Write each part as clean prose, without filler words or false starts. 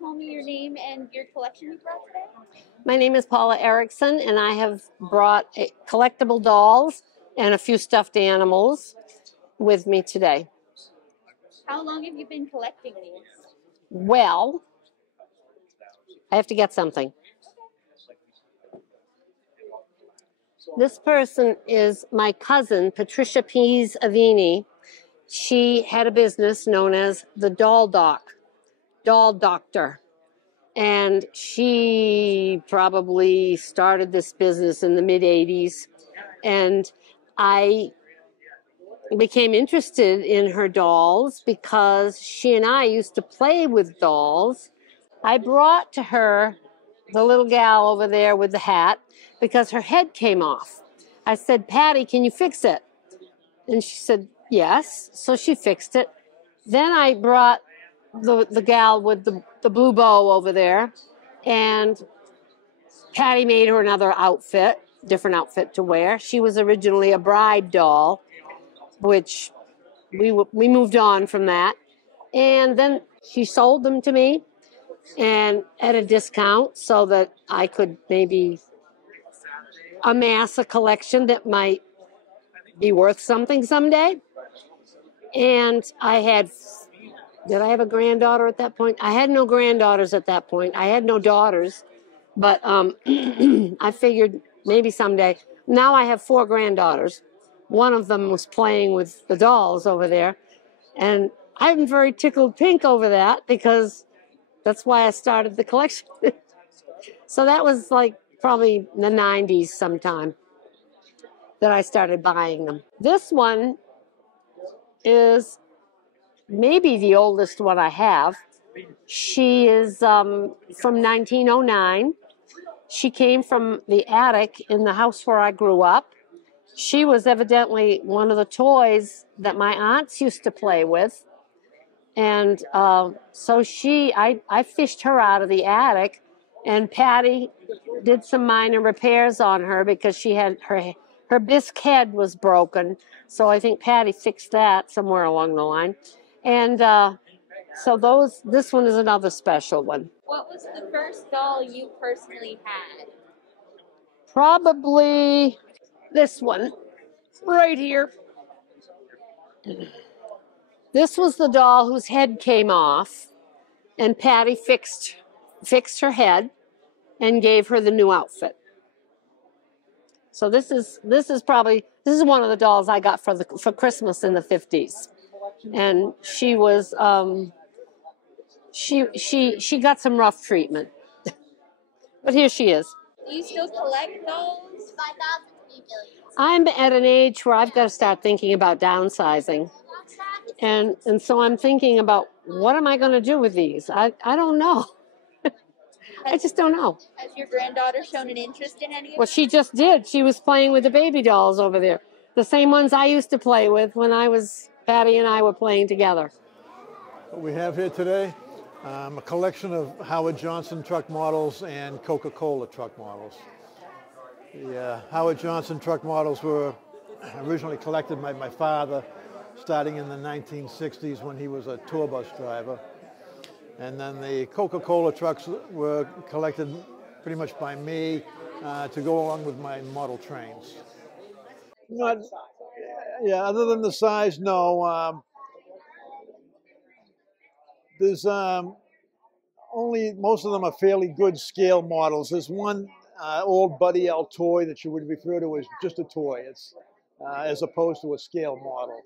tell me your name and your collection you brought today? My name is Paula Erickson, and I have brought collectible dolls and a few stuffed animals with me today. How long have you been collecting these? Well, I have to get something. This person is my cousin, Patricia Pease Avini. She had a business known as the Doll Doctor. And she probably started this business in the mid-'80s. And I became interested in her dolls because she and I used to play with dolls. I brought to her the little gal over there with the hat because her head came off. I said, Patty, can you fix it? And she said, yes. So she fixed it. Then I brought the gal with the blue bow over there, and Patty made her another outfit, different outfit to wear. She was originally a bride doll, which we moved on from that. And then she sold them to me and at a discount so that I could maybe amass a collection that might be worth something someday. And did I have a granddaughter at that point? I had no granddaughters at that point. I had no daughters, but I figured maybe someday. Now I have 4 granddaughters. One of them was playing with the dolls over there, and I'm very tickled pink over that because that's why I started the collection. So that was like probably the 90s sometime that I started buying them. This one is maybe the oldest one I have. She is from 1909. She came from the attic in the house where I grew up. She was evidently one of the toys that my aunts used to play with. And so I fished her out of the attic, and Patty did some minor repairs on her because she had her bisque head was broken. So I think Patty fixed that somewhere along the line. And so this one is another special one. What was the first doll you personally had? Probably this one right here. This was the doll whose head came off, and Patty fixed her head and gave her the new outfit. So this is one of the dolls I got for Christmas in the 50s. And she was she got some rough treatment. But here she is. Do you still collect dolls? I'm at an age where I've got to start thinking about downsizing. And so I'm thinking about, what am I going to do with these? I don't know. I just don't know. Has your granddaughter shown an interest in any of them? Well, she just did. She was playing with the baby dolls over there. The same ones I used to play with when Patty and I were playing together. What we have here today, a collection of Howard Johnson truck models and Coca-Cola truck models. The Howard Johnson truck models were originally collected by my father, starting in the 1960s when he was a tour bus driver. And then the Coca-Cola trucks were collected pretty much by me to go along with my model trains. Other than the size, no. There's only, most of them are fairly good scale models. There's one old Buddy L toy that you would refer to as just a toy. It's as opposed to a scale model.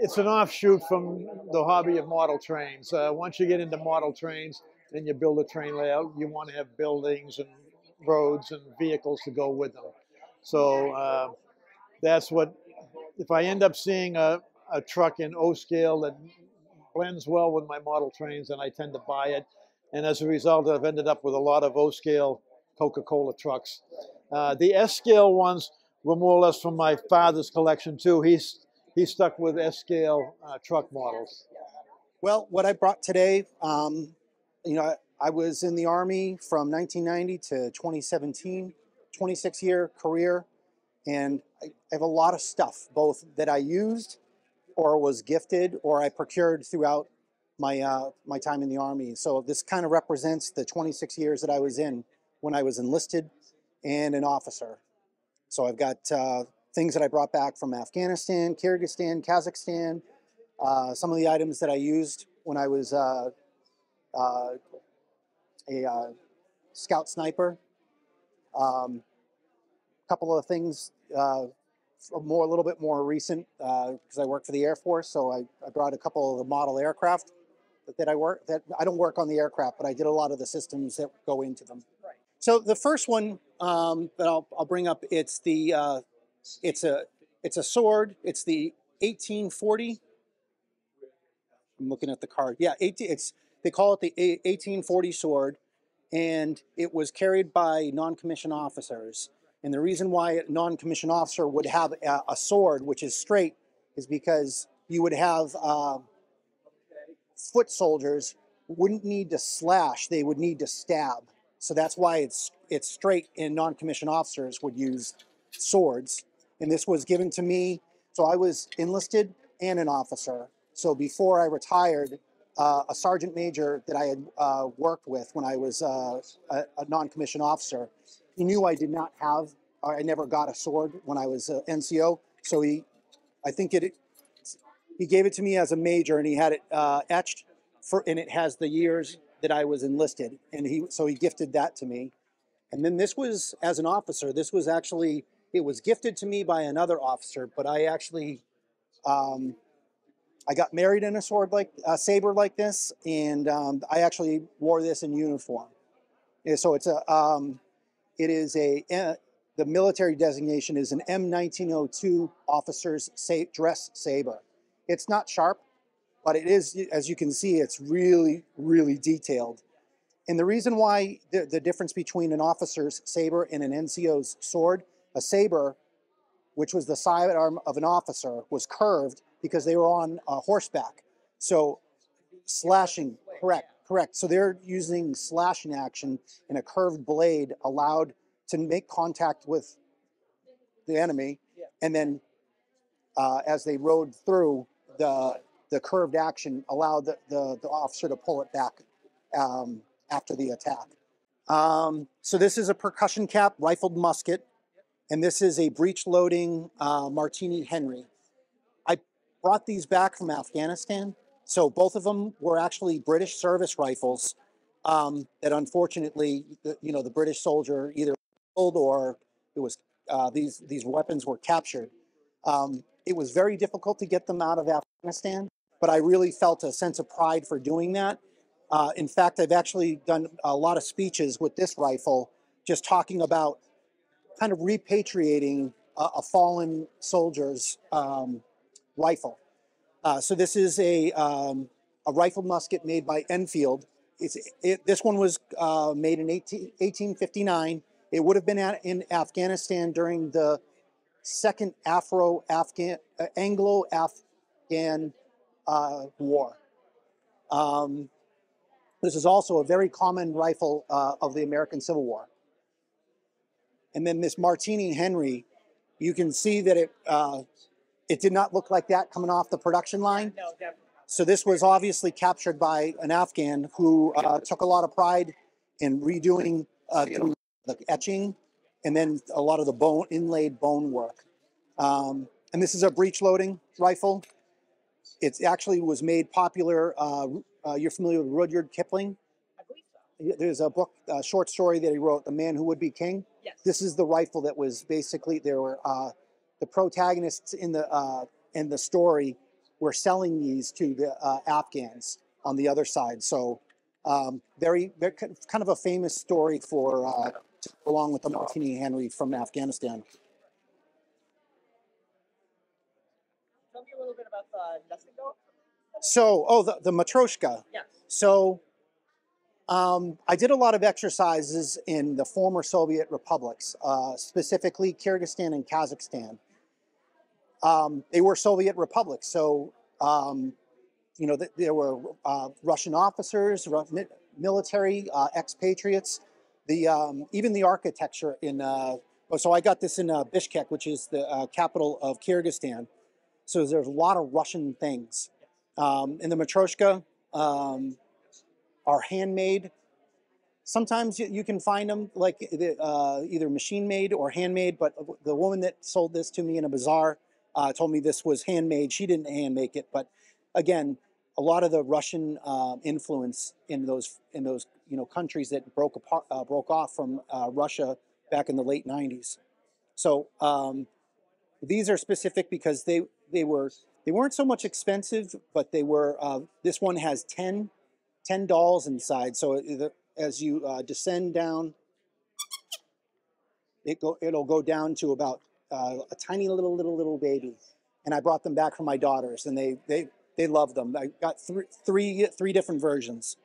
It's an offshoot from the hobby of model trains. Once you get into model trains and you build a train layout, you want to have buildings and roads and vehicles to go with them. So that's what, if I end up seeing a truck in O scale that blends well with my model trains, then I tend to buy it. And as a result, I've ended up with a lot of O scale Coca-Cola trucks. The S scale ones were more or less from my father's collection too. He stuck with S-scale truck models. Well, what I brought today, I was in the Army from 1990 to 2017, 26-year career, and I have a lot of stuff, both that I used or was gifted or I procured throughout my time in the Army. So this kind of represents the 26 years that I was in when I was enlisted and an officer. So I've got things that I brought back from Afghanistan, Kyrgyzstan, Kazakhstan, some of the items that I used when I was a scout sniper. A couple of things a little bit more recent because I work for the Air Force. So I brought a couple of the model aircraft that I don't work on the aircraft, but I did a lot of the systems that go into them. Right. So the first one that I'll bring up, it's a sword. It's the 1840. I'm looking at the card. Yeah, they call it the 1840 sword, and it was carried by non-commissioned officers. And the reason why a non-commissioned officer would have a sword which is straight is because you would have foot soldiers wouldn't need to slash, they would need to stab. So that's why it's straight, and non-commissioned officers would use swords. And this was given to me. So I was enlisted and an officer. So before I retired, a sergeant major that I had worked with when I was a non-commissioned officer, he knew I did not have, I never got a sword when I was NCO. So he gave it to me as a major, and he had it etched and it has the years that I was enlisted, and so he gifted that to me. And then this was, as an officer, it was gifted to me by another officer, but I actually I got married in a saber like this, and I actually wore this in uniform. And so the military designation is an M1902 officer's dress saber. It's not sharp, but it is, as you can see, it's really, really detailed. And the reason why the difference between an officer's saber and an NCO's sword, a saber, which was the sidearm of an officer, was curved because they were on horseback. So slashing, correct. So they're using slashing action, and a curved blade allowed to make contact with the enemy, and then as they rode through, the curved action allowed the officer to pull it back after the attack. So this is a percussion cap rifled musket, and this is a breech loading Martini Henry. I brought these back from Afghanistan. So both of them were actually British service rifles that unfortunately, the British soldier either killed or it was these weapons were captured. It was very difficult to get them out of Afghanistan, but I really felt a sense of pride for doing that. In fact, I've actually done a lot of speeches with this rifle, just talking about kind of repatriating a fallen soldier's rifle. So this is a rifled musket made by Enfield. This one was made in 1859. It would have been in Afghanistan during the Second Anglo-Afghan War. This is also a very common rifle of the American Civil War. And then this Martini Henry, you can see that it did not look like that coming off the production line. No, definitely. So this was obviously captured by an Afghan who took a lot of pride in redoing the etching and then a lot of the inlaid bone work. And this is a breech loading rifle. It actually was made popular. You're familiar with Rudyard Kipling? I believe so. There's a book, a short story that he wrote, The Man Who Would Be King. Yes. This is the rifle that was basically, there were the protagonists in the story were selling these to the Afghans on the other side. So very kind of a famous story for along with the Martini Henry from Afghanistan. Tell me a little bit about the Nestico. So, the Matryoshka. Yes. So, I did a lot of exercises in the former Soviet republics, specifically Kyrgyzstan and Kazakhstan. They were Soviet republics, so there were Russian officers, military expatriates. Even the architecture in. So I got this in Bishkek, which is the capital of Kyrgyzstan. So there's a lot of Russian things. In the Matryoshka, are handmade. Sometimes you can find them like either machine made or handmade, but the woman that sold this to me in a bazaar told me this was handmade. She didn't hand make it, but again, a lot of the Russian influence in those countries that broke off from Russia back in the late 90s. So these are specific because they weren't so much expensive, but they were. This one has 10 dolls inside. So as you descend down, it'll go down to about a tiny little baby. And I brought them back for my daughters, and they love them. I got three different versions.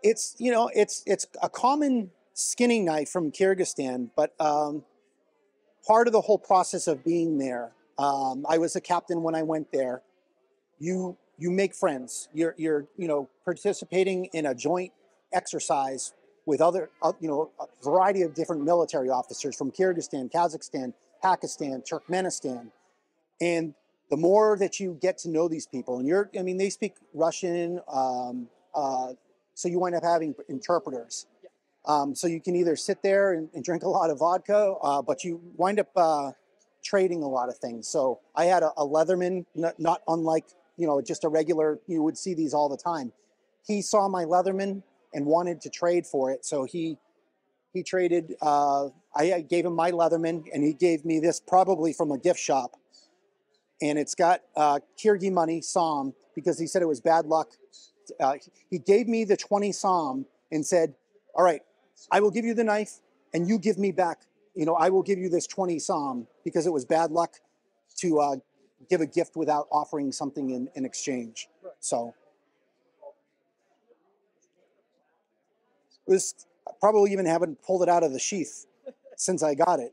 It's it's a common skinning knife from Kyrgyzstan, but part of the whole process of being there, I was a captain when I went there. You make friends. You're participating in a joint exercise with other a variety of different military officers from Kyrgyzstan, Kazakhstan, Pakistan, Turkmenistan, and the more that you get to know these people, and they speak Russian, so you wind up having interpreters. So you can either sit there and drink a lot of vodka, but you wind up trading a lot of things. So I had a Leatherman, not unlike just a regular. You would see these all the time. He saw my Leatherman and wanted to trade for it, so he traded. I gave him my Leatherman, and he gave me this, probably from a gift shop, and it's got Kyrgyz money, Som, because he said it was bad luck. He gave me the 20 Som and said, "All right, I will give you the knife, and you give me back. I will give you this 20 Som because it was bad luck to give a gift without offering something in exchange." So it was probably even haven't pulled it out of the sheath since I got it.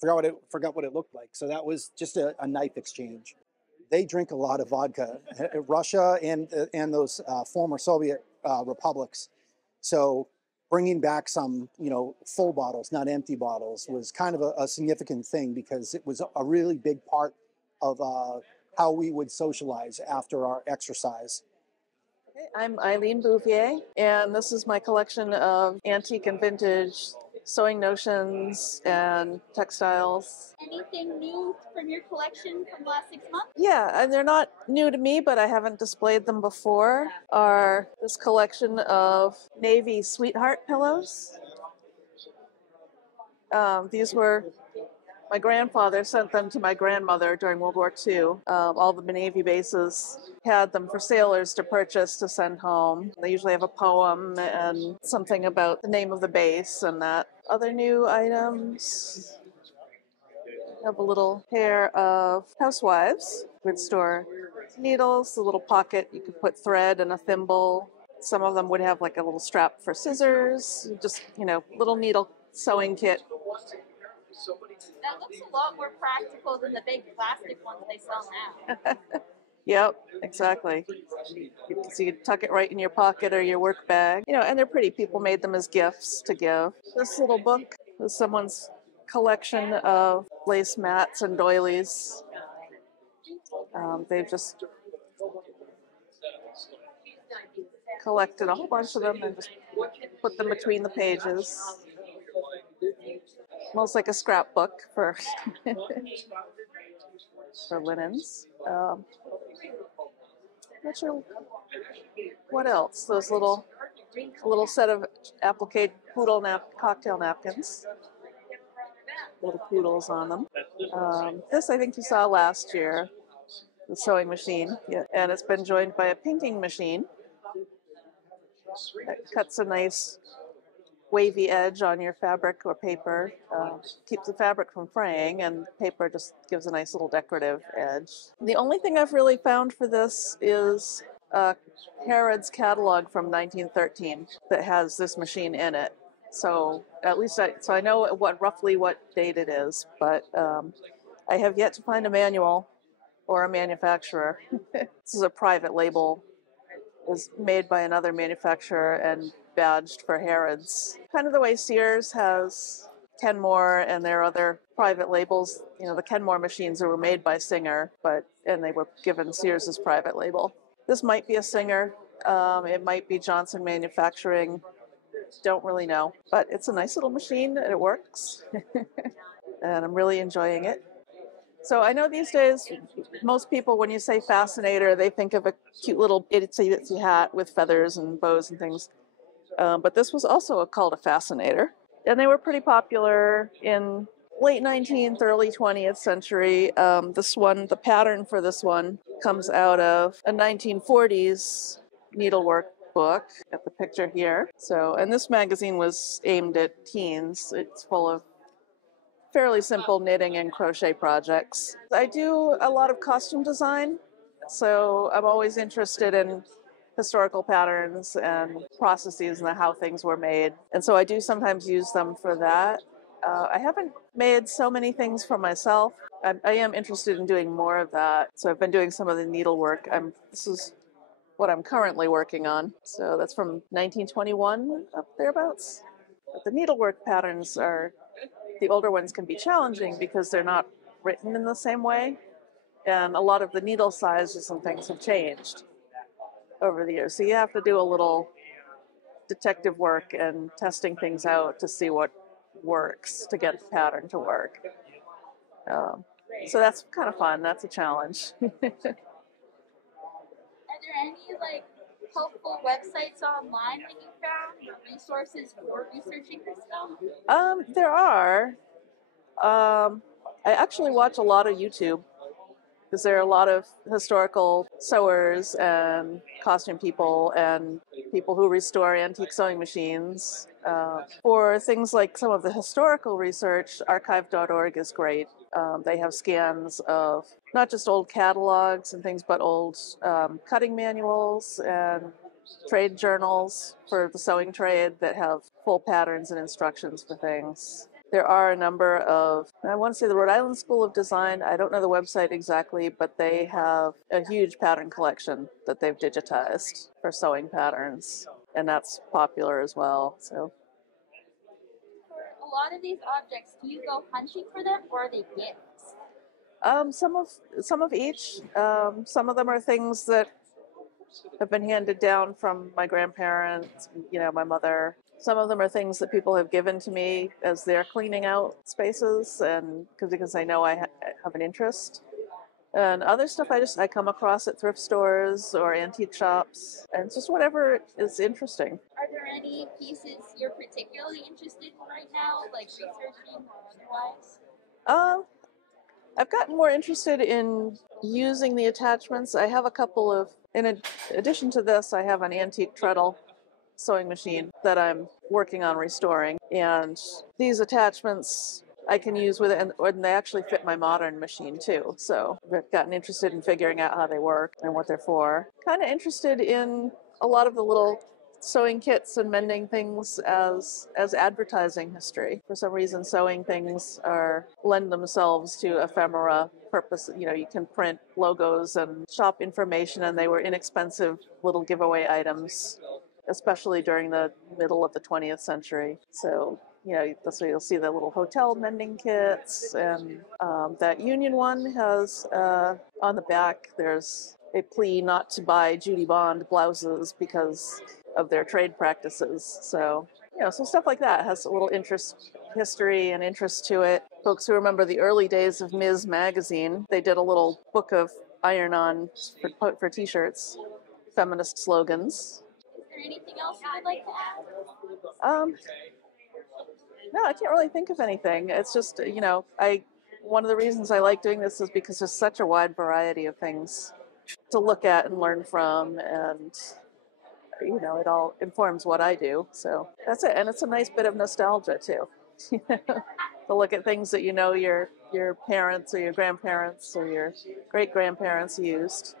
Forgot what it looked like. So that was just a knife exchange. They drink a lot of vodka, Russia and those former Soviet republics. So bringing back some, full bottles, not empty bottles, was kind of a significant thing because it was a really big part of how we would socialize after our exercise. Okay, I'm Eileen Bouvier, and this is my collection of antique and vintage sewing notions and textiles. Anything new from your collection from the last 6 months? Yeah, and they're not new to me, but I haven't displayed them before, are this collection of Navy Sweetheart pillows. These were, my grandfather sent them to my grandmother during World War II. All the Navy bases had them for sailors to purchase to send home. They usually have a poem and something about the name of the base and that. Other new items, have a little pair of housewives. Would store needles, a little pocket. You could put thread and a thimble. Some of them would have like a little strap for scissors. Just, little needle sewing kit. That looks a lot more practical than the big plastic ones they sell now. Yep, exactly. So you tuck it right in your pocket or your work bag. And they're pretty. People made them as gifts to give. This little book is someone's collection of lace mats and doilies. They've just collected a whole bunch of them and just put them between the pages. Almost like a scrapbook for for linens. Not sure what else. Those little set of applique cocktail napkins. Little poodles on them. This I think you saw last year, the sewing machine, yeah, and it's been joined by a pinking machine that cuts a nice wavy edge on your fabric or paper, keeps the fabric from fraying, and paper just gives a nice little decorative edge. The only thing I've really found for this is Harrods catalog from 1913 that has this machine in it. So at least I know roughly what date it is, but I have yet to find a manual or a manufacturer. This is a private label. It was made by another manufacturer and badged for Harrods. Kind of the way Sears has Kenmore and their other private labels. You know, the Kenmore machines were made by Singer, and they were given Sears's private label. This might be a Singer. It might be Johnson Manufacturing. Don't really know. But it's a nice little machine and it works. And I'm really enjoying it. So I know these days, most people, when you say fascinator, they think of a cute little itsy-bitsy hat with feathers and bows and things. But this was also called a fascinator. And they were pretty popular in late 19th, early 20th century. The pattern for this one comes out of a 1940s needlework book. Got the picture here. So, and this magazine was aimed at teens. It's full of fairly simple knitting and crochet projects. I do a lot of costume design, so I'm always interested in historical patterns and processes and how things were made. And so I do sometimes use them for that. I haven't made so many things for myself. I am interested in doing more of that. So I've been doing some of the needlework. This is what I'm currently working on. So that's from 1921, up thereabouts. But the needlework patterns the older ones can be challenging because they're not written in the same way. And a lot of the needle sizes and things have changed over the years. So you have to do a little detective work and testing things out to see what works to get the pattern to work. So that's kind of fun. That's a challenge. Are there any like helpful websites online that you found or resources for researching this stuff? There are. I actually watch a lot of YouTube because there are a lot of historical sewers and costume people and people who restore antique sewing machines. For things like some of the historical research, archive.org is great. They have scans of not just old catalogs and things, but old cutting manuals and trade journals for the sewing trade that have full patterns and instructions for things. There are a number of, I want to say the Rhode Island School of Design, I don't know the website exactly, but they have a huge pattern collection that they've digitized for sewing patterns, and that's popular as well. So, For a lot of these objects, do you go hunting for them or are they gifts? some of each. Some of them are things that have been handed down from my grandparents, my mother. Some of them are things that people have given to me as they're cleaning out spaces, and because they know I have an interest. And other stuff I come across at thrift stores or antique shops, and it's just whatever is interesting. Are there any pieces you're particularly interested in right now, like researching or otherwise? I've gotten more interested in using the attachments. I have a couple of, in addition to this, I have an antique treadle sewing machine that I'm working on restoring. And these attachments I can use with it, and they actually fit my modern machine too. So I've gotten interested in figuring out how they work and what they're for. Kind of interested in a lot of the little sewing kits and mending things as advertising history. For some reason, sewing things lend themselves to ephemera purpose. You can print logos and shop information, and they were inexpensive little giveaway items, especially during the middle of the 20th century. So, that's where you'll see the little hotel mending kits. And that Union one has, on the back, there's a plea not to buy Judy Bond blouses because of their trade practices. So, so stuff like that has a little history and interest to it. Folks who remember the early days of Ms. Magazine, they did a little book of iron-on for t-shirts, feminist slogans. Is there anything else you would like to add? No, I can't really think of anything. It's just, one of the reasons I like doing this is because there's such a wide variety of things to look at and learn from, and it all informs what I do. So that's it. And it's a nice bit of nostalgia too. To look at things that your parents or your grandparents or your great grandparents used.